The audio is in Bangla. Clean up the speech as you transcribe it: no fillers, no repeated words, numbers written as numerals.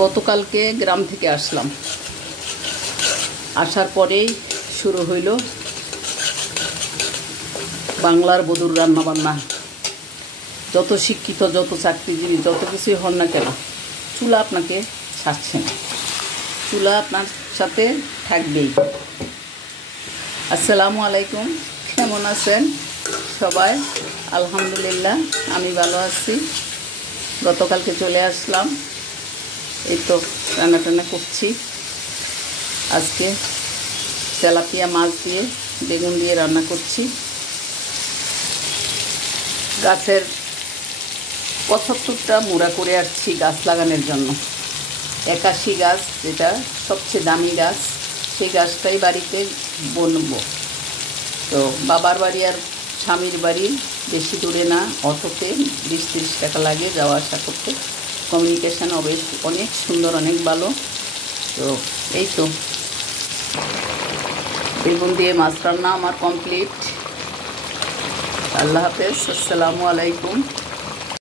গতকালকে গ্রাম থেকে আসলাম, আসার পরেই শুরু হইল বাংলার বধূর রান্নাবান্না। যত শিক্ষিত, যত চাকরিজীবী, যত কিছুই হন না কেন, চুলা আপনাকে ছাড়ছে না, চুলা আপনার সাথে থাকবেই। আসসালামু আলাইকুম, কেমন আছেন সবাই? আলহামদুলিল্লাহ, আমি ভালো আছি। গতকালকে চলে আসলাম, এই তো রান্না টান্না করছি। আজকে তেলাপিয়া মাছ দিয়ে বেগুন দিয়ে রান্না করছি। গাছের 75টা মুড়া করে আসছি গাছ লাগানোর জন্য। 81 গাছ, যেটা সবচেয়ে দামি গাছ, সেই গাছটাই বাড়িতে বুনবো। তো বাবার বাড়ি আর স্বামীর বাড়ি বেশি দূরে না, অটোতে 20-30 টাকা লাগে যাওয়া আসা করতে। কমিউনিকেশান অনেক সুন্দর, অনেক ভালো। তো এই তো বেগুন দিয়ে মাছ রান্না আমার কমপ্লিট। আল্লাহ হাফেজ, আসসালামু আলাইকুম।